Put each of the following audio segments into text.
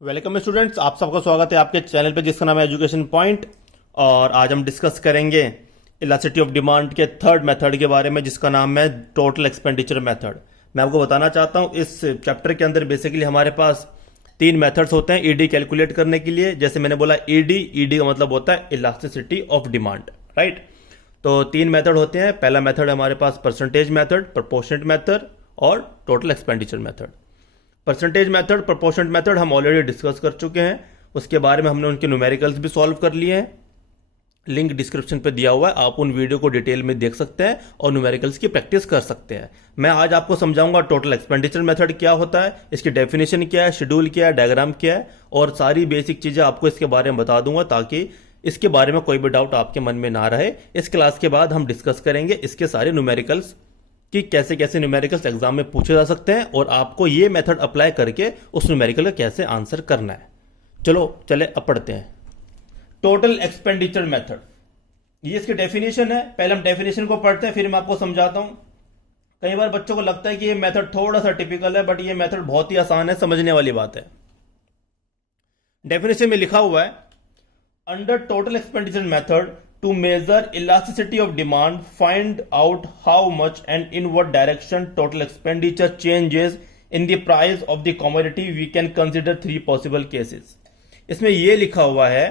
Welcome students, आप सबका स्वागत है आपके चैनल पे जिसका नाम है एजुकेशन पॉइंट। और आज हम डिस्कस करेंगे इलास्टिसिटी ऑफ डिमांड के थर्ड मेथड के बारे में जिसका नाम है टोटल एक्सपेंडिचर मेथड। मैं आपको बताना चाहता हूँ इस चैप्टर के अंदर बेसिकली हमारे पास तीन मेथड्स होते हैं ईडी कैलकुलेट करने के लिए। जैसे मैंने बोला ईडी का मतलब होता है इलास्टिसिटी ऑफ डिमांड, राइट। तो तीन मेथड होते हैं। पहला मेथड हमारे पास परसेंटेज मेथड, प्रोपोर्शनेट मेथड और total expenditure method. Percentage method, proportionate method हम ऑलरेडी डिस्कस कर चुके हैं, उसके बारे में हमने उनके न्यूमेरिकल्स भी सॉल्व कर लिए हैं। लिंक डिस्क्रिप्शन पे दिया हुआ है, आप उन वीडियो को डिटेल में देख सकते हैं और न्यूमेरिकल्स की प्रैक्टिस कर सकते हैं। मैं आज आपको समझाऊंगा टोटल एक्सपेंडिचर मेथड क्या होता है, इसकी डेफिनेशन क्या है, शेड्यूल क्या है, डायग्राम क्या है और सारी बेसिक चीजें आपको इसके बारे में बता दूंगा ताकि इसके बारे में कोई भी डाउट आपके मन में ना रहे। इस क्लास के बाद हम डिस्कस करेंगे इसके सारे न्यूमेरिकल्स कि कैसे कैसे न्यूमेरिकल्स एग्जाम में पूछे जा सकते हैं और आपको ये मेथड अप्लाई करके उस न्यूमेरिकल का कैसे आंसर करना है। चले अब पढ़ते हैं टोटल एक्सपेंडिचर मेथड। ये इसकी डेफिनेशन है। पहले हम डेफिनेशन को पढ़ते हैं, फिर मैं आपको समझाता हूं। कई बार बच्चों को लगता है कि ये मेथड थोड़ा सा टिपिकल है, बट ये मेथड बहुत ही आसान है, समझने वाली बात है। डेफिनेशन में लिखा हुआ है, under total expenditure method to measure elasticity of demand, find out how much and in what direction total expenditure changes in the price of the commodity. We can consider three possible cases. इसमें यह लिखा हुआ है,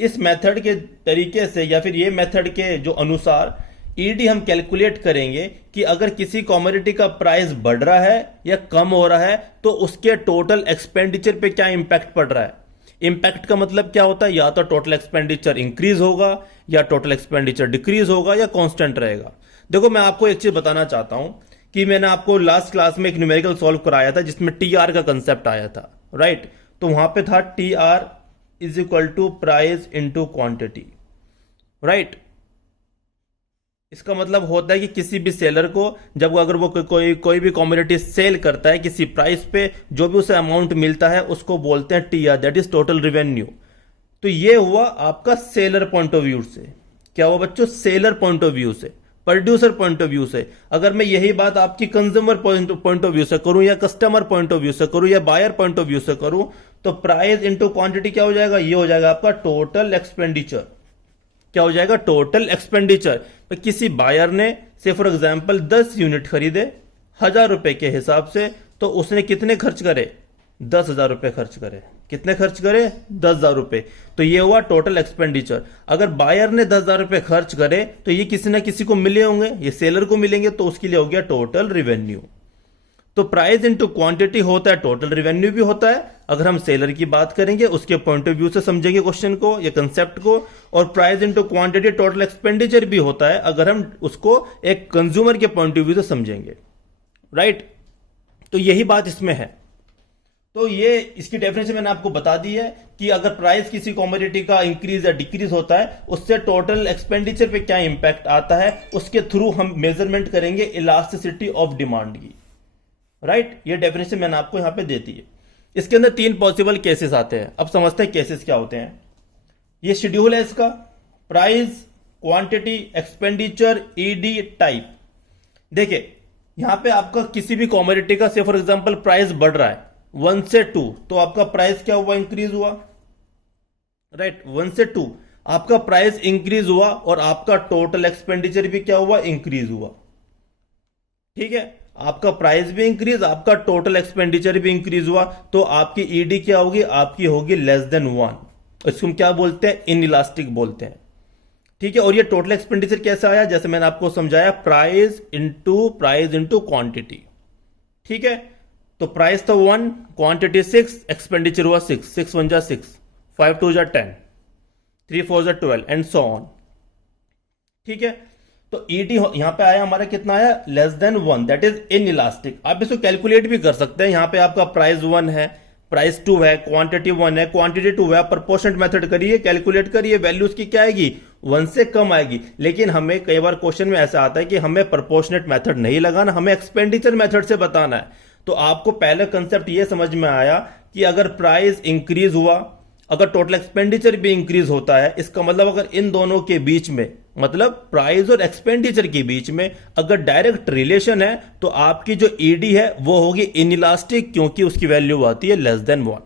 इस method के तरीके से या फिर ये मेथड के जो अनुसार ईडी हम कैलकुलेट करेंगे कि अगर किसी कमोडिटी का प्राइस बढ़ रहा है या कम हो रहा है तो उसके टोटल एक्सपेंडिचर पे क्या इंपैक्ट पड़ रहा है। इंपैक्ट का मतलब क्या होता है, या तो टोटल एक्सपेंडिचर इंक्रीज होगा या टोटल एक्सपेंडिचर डिक्रीज होगा या कांस्टेंट रहेगा। देखो मैं आपको एक चीज बताना चाहता हूं कि मैंने आपको लास्ट क्लास में एक न्यूमेरिकल सॉल्व कराया था जिसमें टीआर का कंसेप्ट आया था, राइट। तो वहां पे था TR is equal to price into quantity, right. इसका मतलब होता है कि किसी भी सेलर को जब अगर वो कोई भी कमोडिटी सेल करता है किसी प्राइस पे, जो भी उसे अमाउंट मिलता है उसको बोलते हैं TR, that is total revenue. तो ये हुआ आपका सेलर पॉइंट ऑफ व्यू से। क्या हुआ बच्चों, सेलर पॉइंट ऑफ व्यू से, प्रोड्यूसर पॉइंट ऑफ व्यू से। अगर मैं यही बात आपकी कंज्यूमर पॉइंट ऑफ व्यू से करूं या कस्टमर पॉइंट ऑफ व्यू से करूं या बायर पॉइंट ऑफ व्यू से करूं तो प्राइस इंटू क्वांटिटी क्या हो जाएगा, ये हो जाएगा आपका टोटल एक्सपेंडिचर। क्या हो जाएगा, टोटल एक्सपेंडिचर। किसी बायर ने से फॉर एग्जांपल 10 यूनिट खरीदे 1000 रुपए के हिसाब से, तो उसने कितने खर्च करे, 10,000 रुपए खर्च करे। कितने खर्च करे, 10,000 रुपए। तो ये हुआ टोटल एक्सपेंडिचर। अगर बायर ने 10,000 रुपए खर्च करे तो ये किसी ना किसी को मिले होंगे, ये सेलर को मिलेंगे, तो उसके लिए हो गया टोटल रेवेन्यू। तो प्राइस इंटू क्वांटिटी होता है, टोटल रेवेन्यू भी होता है। अगर हम सेलर की बात करेंगे उसके पॉइंट ऑफ व्यू से समझेंगे क्वेश्चन को या कंसेप्ट को। और price into quantity total expenditure भी होता है अगर हम उसको एक कंज्यूमर के पॉइंट ऑफ व्यू से समझेंगे, राइट। तो यही बात इसमें है। तो ये इसकी डेफिनेशन मैंने आपको बता दी है कि अगर प्राइस किसी कमोडिटी का इंक्रीज या डिक्रीज होता है उससे टोटल एक्सपेंडिचर पे क्या इंपैक्ट आता है, उसके थ्रू हम मेजरमेंट करेंगे इलास्टिसिटी ऑफ डिमांड की, राइट। ये डेफिनेशन मैंने आपको यहां पे देती है। इसके अंदर तीन पॉसिबल केसेस आते हैं। अब समझते हैं केसेस क्या होते हैं। ये शेड्यूल है इसका, price, quantity, expenditure, ED type. देखिए यहां पे आपका किसी भी कमोडिटी का से फॉर एग्जांपल प्राइस बढ़ रहा है 1 से 2, तो आपका प्राइस क्या हुआ, इंक्रीज हुआ, राइट। 1 से 2 आपका प्राइस इंक्रीज हुआ और आपका टोटल एक्सपेंडिचर भी क्या हुआ, इंक्रीज हुआ, ठीक है। आपका प्राइस भी इंक्रीज, आपका टोटल एक्सपेंडिचर भी इंक्रीज हुआ, तो आपकी ईडी क्या होगी, आपकी होगी लेस देन 1। इसको हम क्या बोलते हैं, इनइलास्टिक बोलते हैं, ठीक है। और ये टोटल एक्सपेंडिचर कैसे आया, जैसे मैंने आपको समझाया, प्राइस इंटू क्वांटिटी, ठीक है। तो प्राइस था 1, क्वांटिटी 6, एक्सपेंडिचर हुआ 6, 6 1 जा 6, 5 2 जा 10, 3 4 जा 12 एंड सो ऑन, ठीक है। तो ईडी यहां पे आया हमारा, कितना आया, less than 1, that is inelastic. आप इसको कैलकुलेट भी कर सकते हैं। यहां पे आपका प्राइस 1 है, प्राइस 2 है, क्वांटिटी 1 है, क्वांटिटी 2 है। प्रोपोर्शनेट मेथड करिए, कैलकुलेट करिए, वैल्यू उसकी क्या आएगी, 1 से कम आएगी। लेकिन हमें कई बार क्वेश्चन में ऐसा आता है कि हमें प्रोपोर्शनेट मेथड नहीं लगाना, हमें एक्सपेंडिचर मेथड से बताना है। तो आपको पहले कंसेप्ट ये समझ में आया कि अगर प्राइस इंक्रीज हुआ, अगर टोटल एक्सपेंडिचर भी इंक्रीज होता है, इसका मतलब अगर इन दोनों के बीच में, मतलब प्राइस और एक्सपेंडिचर के बीच में अगर डायरेक्ट रिलेशन है तो आपकी जो ईडी है वो होगी इनइलास्टिक, क्योंकि उसकी वैल्यू आती है लेस देन 1।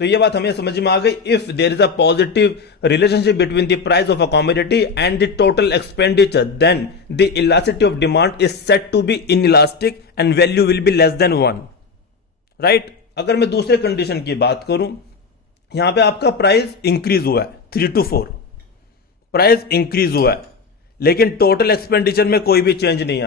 तो ये बात हमें समझ में आ गई। If there is a positive relationship between the price of a commodity and the total expenditure, then the elasticity of demand is said to be inelastic and value will be less than 1, right. अगर मैं दूसरे condition की बात करूं, यहां पे आपका price increase हुआ है 3 to 4, प्राइस इंक्रीज हुआ है, लेकिन टोटल एक्सपेंडिचर में कोई भी चेंज नहीं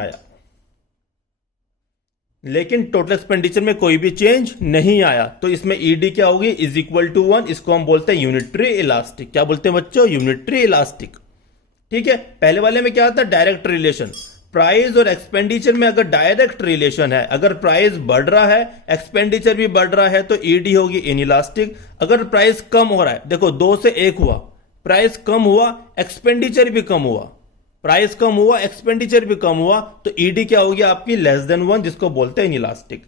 आया, तो इसमें ईडी क्या होगी, इज इक्वल टू 1। इसको हम बोलते हैं यूनिटरी इलास्टिक। क्या बोलते हैं बच्चों, यूनिटरी इलास्टिक। ठीक है, पहले वाले में क्या था, डायरेक्ट रिलेशन। प्राइस और एक्सपेंडिचर में अगर डायरेक्ट रिलेशन है, अगर प्राइस बढ़ रहा है एक्सपेंडिचर भी बढ़ रहा है, तो ईडी होगी इनइलास्टिक। अगर प्राइस कम हो रहा है, देखो 2 से 1 हुआ, प्राइस कम हुआ एक्सपेंडिचर भी कम हुआ, प्राइस कम हुआ एक्सपेंडिचर भी कम हुआ, तो ईडी क्या होगी आपकी, लेस देन 1, जिसको बोलते हैं इनइलास्टिक।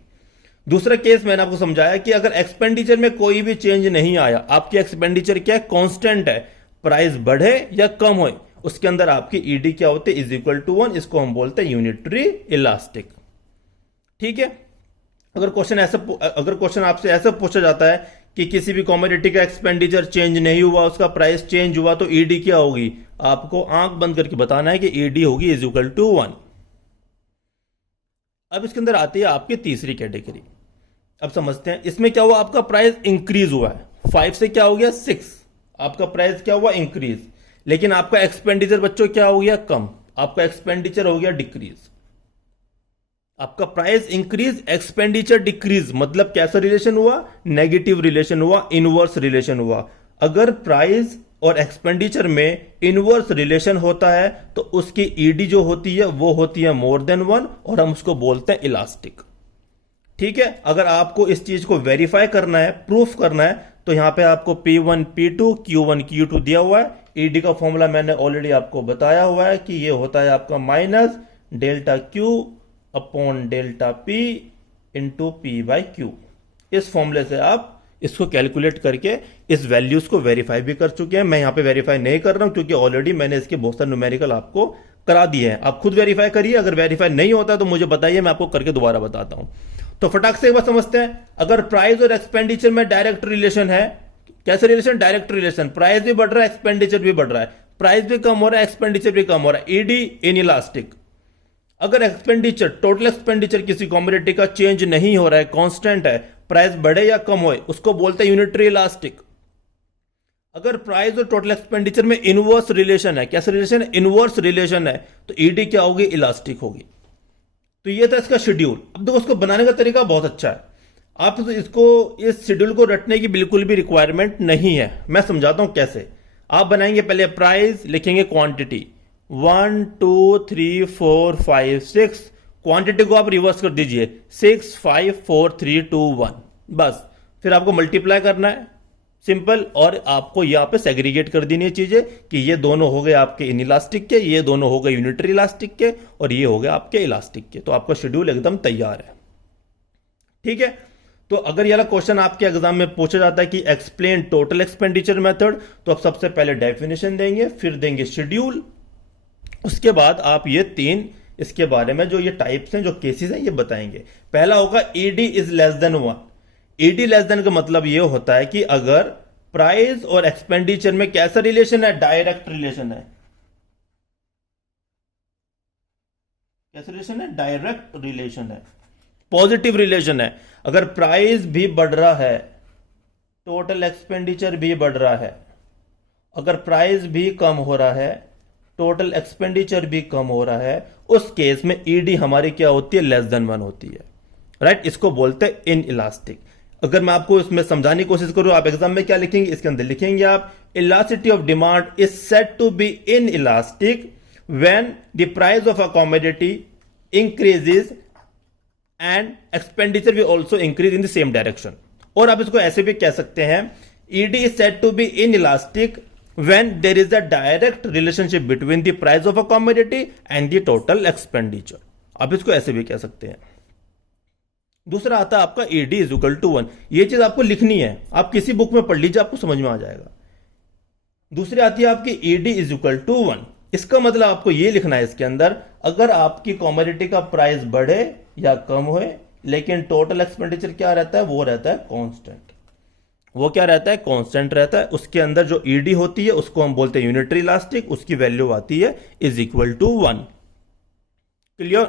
दूसरा केस मैंने आपको समझाया कि अगर एक्सपेंडिचर में कोई भी चेंज नहीं आया, आपकी एक्सपेंडिचर क्या है, कांस्टेंट है, प्राइस बढ़े या कम हो, उसके अंदर आपकी ईडी क्या होती है, इज इक्वल टू 1। इसको हम बोलते हैं यूनिटरी इलास्टिक। ठीक है, अगर क्वेश्चन आपसे ऐसा पूछा जाता है कि किसी भी कमोडिटी का एक्सपेंडिचर चेंज नहीं हुआ, उसका प्राइस चेंज हुआ, तो ईडी क्या होगी, आपको आंख बंद करके बताना है कि ईडी होगी इज इक्वल टू 1। अब इसके अंदर आती है आपकी तीसरी कैटेगरी। अब समझते हैं इसमें क्या हुआ, आपका प्राइस इंक्रीज हुआ है, 5 से क्या हो गया 6, आपका प्राइस क्या हुआ, इंक्रीज, लेकिन आपका एक्सपेंडिचर बच्चों क्या हो गया, कम, आपका एक्सपेंडिचर हो गया डिक्रीज। आपका प्राइस इंक्रीज एक्सपेंडिचर डिक्रीज, मतलब कैसा रिलेशन हुआ, नेगेटिव रिलेशन हुआ, इनवर्स रिलेशन हुआ। अगर प्राइस और एक्सपेंडिचर में इनवर्स रिलेशन होता है तो उसकी ईडी जो होती है वो होती है मोर देन 1, और हम उसको बोलते हैं इलास्टिक। ठीक है, अगर आपको इस चीज को वेरीफाई करना है, प्रूफ करना है, तो यहां पे आपको P1 P2 Q1 Q2 दिया हुआ है। ईडी का फॉर्मूला मैंने ऑलरेडी आपको बताया हुआ है कि ये होता है आपका minus delta Q upon delta P into P/Q। इस फॉर्मूले से आप इसको कैलकुलेट करके इस वैल्यूज को वेरीफाई भी कर चुके हैं। मैं यहां पे वेरीफाई नहीं कर रहा हूं क्योंकि ऑलरेडी मैंने इसके बहुत सारे न्यूमेरिकल आपको करा दिए हैं। आप खुद वेरीफाई करिए, अगर वेरीफाई नहीं होता तो मुझे बताइए, मैं आपको करके दोबारा बताता हूं। तो फटाक से एक बात समझते हैं, अगर प्राइस और एक्सपेंडिचर में डायरेक्ट रिलेशन है, कैसे रिलेशन, डायरेक्ट रिलेशन, प्राइस भी बढ़ रहा है एक्सपेंडिचर भी बढ़ रहा है, प्राइस भी कम हो रहा है एक्सपेंडिचर भी कम हो रहा है, ईडी इनइलास्टिक। अगर एक्सपेंडिचर, टोटल एक्सपेंडिचर किसी कमोडिटी का चेंज नहीं हो रहा है, कांस्टेंट है, प्राइस बढ़े या कम होए, उसको बोलते हैं यूनिटरी इलास्टिक। अगर प्राइस और टोटल एक्सपेंडिचर में इनवर्स रिलेशन है, कैसे रिलेशन है, इनवर्स रिलेशन है, तो ईडी क्या होगी, इलास्टिक होगी। तो ये था इसका शेड्यूल। अब देखो उसको बनाने का तरीका बहुत अच्छा है, आप तो इसको, इस शेड्यूल को रटने की बिल्कुल भी रिक्वायरमेंट नहीं है। मैं समझाता हूं कैसे। आप बनाएंगे, पहले प्राइस लिखेंगे, क्वांटिटी 1 2 3 4 5 6, क्वांटिटी को आप रिवर्स कर दीजिए 6 5 4 3 2 1, बस। फिर आपको मल्टीप्लाई करना है, सिंपल, और आपको यहां पे सेग्रीगेट कर देनी है चीजें कि ये दोनों हो गए आपके इनइलास्टिक के, ये दोनों हो गए यूनिटरी इलास्टिक के, और ये हो गए आपके इलास्टिक के। तो आपका शेड्यूल एकदम तैयार है। ठीक है, तो अगर ये क्वेश्चन आपके एग्जाम में पूछा जाता है कि एक्सप्लेन टोटल एक्सपेंडिचर मेथड, तो आप सबसे पहले डेफिनेशन देंगे, फिर देंगे शेड्यूल, उसके बाद आप ये 3 इसके बारे में जो ये टाइप्स हैं, जो केसेस हैं, ये बताएंगे। पहला होगा ED is less than 1। ED less than का मतलब ये होता है कि अगर प्राइस और एक्सपेंडिचर में कैसा रिलेशन है, डायरेक्ट रिलेशन है। कैसा रिलेशन है, डायरेक्ट रिलेशन है, पॉजिटिव रिलेशन है। अगर प्राइस भी बढ़ रहा है, टोटल एक्सपेंडिचर भी बढ़ रहा है, अगर प्राइस भी कम हो रहा है, टोटल एक्सपेंडिचर भी कम हो रहा है, उस केस में ईडी हमारी क्या होती है, लेस देन 1 होती है, राइट। इसको बोलते हैं इन इलास्टिक। अगर मैं आपको इसमें समझाने की कोशिश करूं, आप एग्जाम में क्या लिखेंगे, इसके अंदर लिखेंगे आप elasticity of demand is said to be inelastic when the price of a commodity increases and expenditure will also increase in the same direction। और आप इसको ऐसे भी कह सकते हैं, ED is said to be inelastic when there is a direct relationship between the price of a commodity and the total expenditure। आप इसको ऐसे भी कह सकते हैं। दूसरा आता है आपका ED is equal to 1। ये चीज आपको लिखनी है, आप किसी बुक में पढ़ लीजिए, आपको समझ में आ जाएगा। दूसरी आती है आपकी ED is equal to 1। इसका मतलब आपको ये लिखना है इसके अंदर, अगर आपकी कमोडिटी का प्राइस बढ़े या कम होए, लेकिन टोटल एक्सपेंडिचर क्या रहता है, वो रहता है कांस्टेंट। वो क्या रहता है, कांस्टेंट रहता है। उसके अंदर जो ईडी होती है उसको हम बोलते हैं यूनिटरी इलास्टिक, उसकी वैल्यू आती है इज इक्वल टू 1। क्लियर।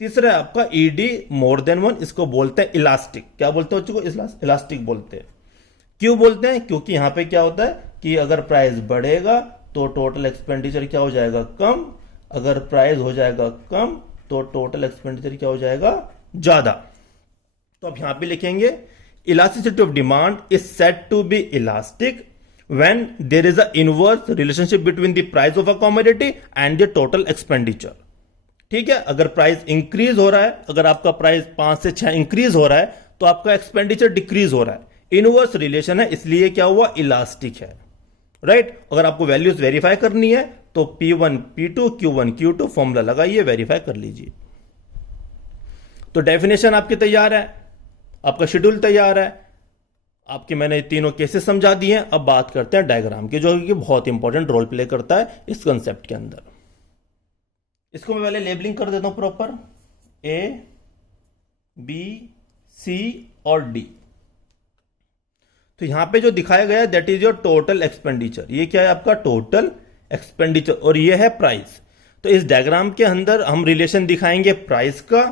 तीसरा है आपका ईडी मोर देन 1, इसको बोलते हैं इलास्टिक। क्या बोलते हैं उसको, इलास्टिक बोलते हैं। क्यों बोलते हैं, क्योंकि यहां पे क्या होता है कि अगर प्राइस बढ़ेगा तो टोटल एक्सपेंडिचर क्या हो जाएगा, कम। अगर प्राइस हो जाएगा कम तो टोटल एक्सपेंडिचर क्या हो जाएगा, ज्यादा। तो अब यहां पे लिखेंगे elasticity of demand is said to be elastic when there is a inverse relationship between the price of a commodity and the total expenditure। ठीक है, अगर प्राइस इंक्रीज हो रहा है, अगर आपका प्राइस 5 से 6 इंक्रीज हो रहा है तो आपका एक्सपेंडिचर डिक्रीज हो रहा है। इनवर्स रिलेशन है, इसलिए क्या हुआ, इलास्टिक है। राइट। अगर आपको वैल्यूज वेरीफाई करनी है तो P1 P2 Q1 Q2 formula लगाइए, वेरीफाई कर लीजिए। तो डेफिनेशन आपकी तैयार है, आपका शेड्यूल तैयार है, आपके मैंने तीनों केसेस समझा दिए हैं। अब बात करते हैं डायग्राम की, जो कि बहुत इंपॉर्टेंट रोल प्ले करता है इस कंसेप्ट के अंदर। इसको मैं पहले लेबलिंग कर देता हूं प्रॉपर, ए बी सी और डी। तो यहां पे जो दिखाया गया है that is your total expenditure. ये क्या है आपका टोटल एक्सपेंडिचर और ये है प्राइस। तो इस डायग्राम के अंदर हम रिलेशन दिखाएंगे प्राइस का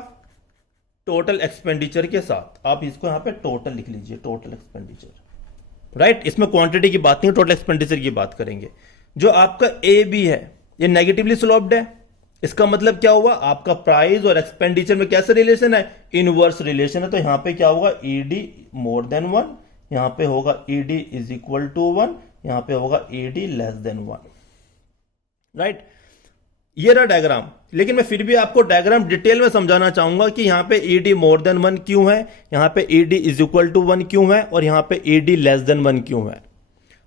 टोटल एक्सपेंडिचर के साथ। आप इसको यहां पे टोटल लिख लीजिए, टोटल एक्सपेंडिचर। राइट। इसमें क्वांटिटी की बात नहीं, टोटल एक्सपेंडिचर की बात करेंगे। जो आपका ए बी है ये नेगेटिवली स्लोप्ड है। इसका मतलब क्या हुआ, आपका प्राइस और एक्सपेंडिचर में कैसे रिलेशन है, इनवर्स रिलेशन है। तो यहां पे क्या होगा, ईडी मोर देन 1, यहां पे होगा ईडी इज इक्वल टू 1, यहां पे होगा ईडी लेस देन 1। राइट। ये रहा डायग्राम। लेकिन मैं फिर भी आपको डायग्राम डिटेल में समझाना चाहूंगा कि यहां पे ईडी मोर देन 1 क्यों है, यहां पे ईडी इज इक्वल टू 1 क्यों है, और यहां पे ईडी लेस देन 1 क्यों है।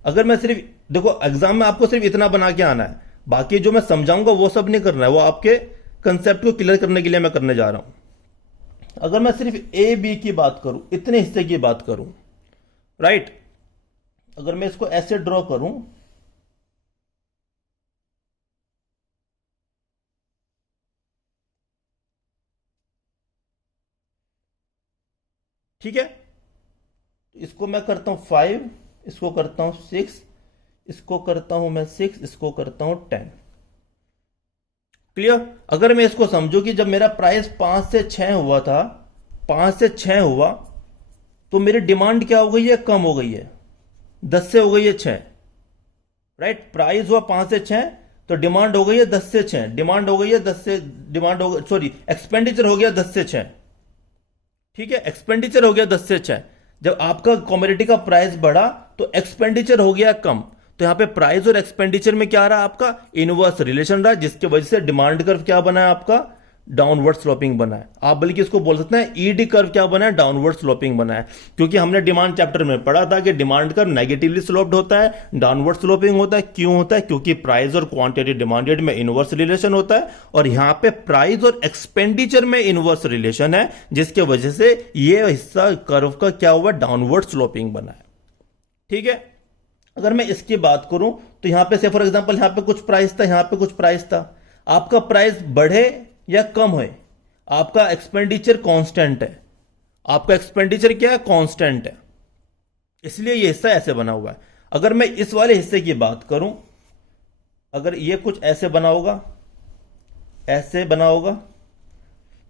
अगर मैं सिर्फ देखो एग्जाम में आपको सिर्फ इतना बना के आना है, बाकी जो मैं समझाऊंगा वो सब नहीं करना है, वो आपके कंसेप्ट को क्लियर करने के लिए मैं करने जा रहा हूं। अगर मैं सिर्फ ए बी की बात करूं, इतने हिस्से की बात करूं, राइट, अगर मैं इसको ऐसे ड्रॉ करूं, ठीक है, इसको मैं करता हूं 5, इसको करता हूं 6, इसको करता हूं मैं 6, इसको करता हूं 10। क्लियर। अगर मैं इसको समझू कि जब मेरा प्राइस 5 से 6 हुआ था, 5 से 6 हुआ, तो मेरी डिमांड क्या हो गई है, कम हो गई है, 10 से हो गई है 6। राइट। प्राइस हुआ 5 से 6 तो डिमांड हो गई है 10 से 6, डिमांड हो गई है 10 से, डिमांड हो गई, सॉरी, एक्सपेंडिचर हो गया 10 से 6। ठीक है, एक्सपेंडिचर हो गया 10 से 6। जब आपका कमोडिटी का प्राइस बढ़ा तो एक्सपेंडिचर हो गया कम। तो यहां पे प्राइस और एक्सपेंडिचर में क्या रहा, आपका इनवर्स रिलेशन रहा, जिसकी वजह से डिमांड कर्व क्या बना है आपका, डाउनवर्ड स्लोपिंग बना है। आप बल्कि इसको बोल सकते हैं ईडी कर्व क्या बना है, डाउनवर्ड स्लोपिंग बना है। क्योंकि हमने डिमांड चैप्टर में पढ़ा था कि डिमांड कर्व नेगेटिवली स्लोप्ड होता है, डाउनवर्ड स्लोपिंग होता है। क्यों होता है, क्योंकि प्राइस और क्वांटिटी डिमांडेड में इनवर्स रिलेशन होता है, और यहां पे प्राइस और एक्सपेंडिचर में इनवर्स रिलेशन है, जिसके वजह से ये हिस्सा कर्व का क्या हुआ, डाउनवर्ड स्लोपिंग बना है। ठीक है। अगर मैं इसकी बात करूं तो यहां पे से फॉर एग्जांपल यहां पे कुछ प्राइस था, यहां पे कुछ प्राइस था, आपका प्राइस बढ़े या कम है, आपका एक्सपेंडिचर कांस्टेंट है, आपका एक्सपेंडिचर क्या है, कांस्टेंट है, इसलिए ये हिस्सा ऐसे बना हुआ है। अगर मैं इस वाले हिस्से की बात करूं, अगर ये कुछ ऐसे बना होगा, ऐसे बना होगा,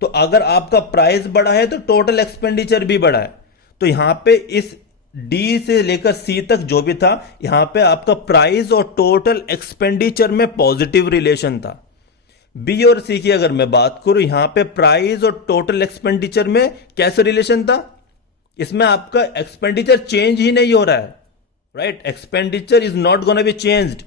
तो अगर आपका प्राइस बढ़ा है तो टोटल एक्सपेंडिचर भी बढ़ा है। तो यहां पे इस डी से लेकर सी तक जो भी था, यहां पे आपका प्राइस और टोटल एक्सपेंडिचर में पॉजिटिव रिलेशन था। बी और सी की अगर मैं बात करूं, यहां पे प्राइस और टोटल एक्सपेंडिचर में कैसे रिलेशन था, इसमें आपका एक्सपेंडिचर चेंज ही नहीं हो रहा है। Right. Expenditure is not gonna be changed,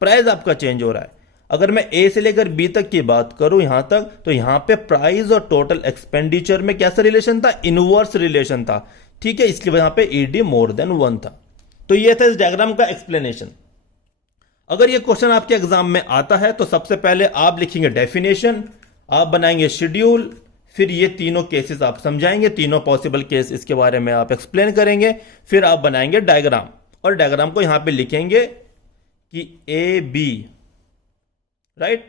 price आपका चेंज हो रहा है। अगर मैं ए से लेकर बी तक की बात करूं यहां तक, तो यहां पे प्राइस और टोटल एक्सपेंडिचर में कैसा रिलेशन था, इनवर्स रिलेशन था। ठीक है, इसलिए यहां पे ईडी मोर देन 1 था। तो यह था इस डायग्राम का एक्सप्लेनेशन। अगर यह क्वेश्चन आपके एग्जाम में आता है तो सबसे पहले आप लिखेंगे डेफिनेशन, आप बनाएंगे शेड्यूल, फिर ये तीनों केसेस आप समझाएंगे, तीनों पॉसिबल केस इसके बारे में आप एक्सप्लेन करेंगे, फिर आप बनाएंगे डायग्राम, और डायग्राम को यहां पे लिखेंगे कि A B right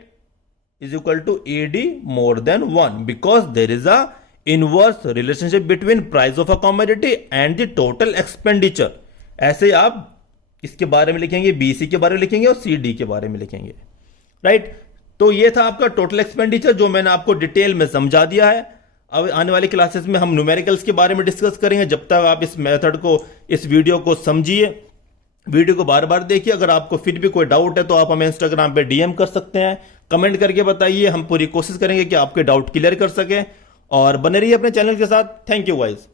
is equal to ED more than 1 because there is a inverse relationship between price of a commodity and the total expenditure. ऐसे आप इसके बारे में लिखेंगे, बीसी के बारे में लिखेंगे और सीडी के बारे में लिखेंगे, राइट। तो ये था आपका टोटल एक्सपेंडिचर जो मैंने आपको डिटेल में समझा दिया है। अब आने वाली क्लासेस में हम न्यूमेरिकल्स के बारे में डिस्कस करेंगे। जब तक आप इस मेथड को, इस वीडियो को समझिए, वीडियो को बार बार देखिए। अगर आपको फिर भी कोई डाउट है तो आप हमें इंस्टाग्राम पे डीएम कर सकते हैं, कमेंट करके बताइए। हम पूरी कोशिश करेंगे कि आपके डाउट क्लियर कर सकें। और बने रहिए अपने चैनल के साथ। Thank you guys.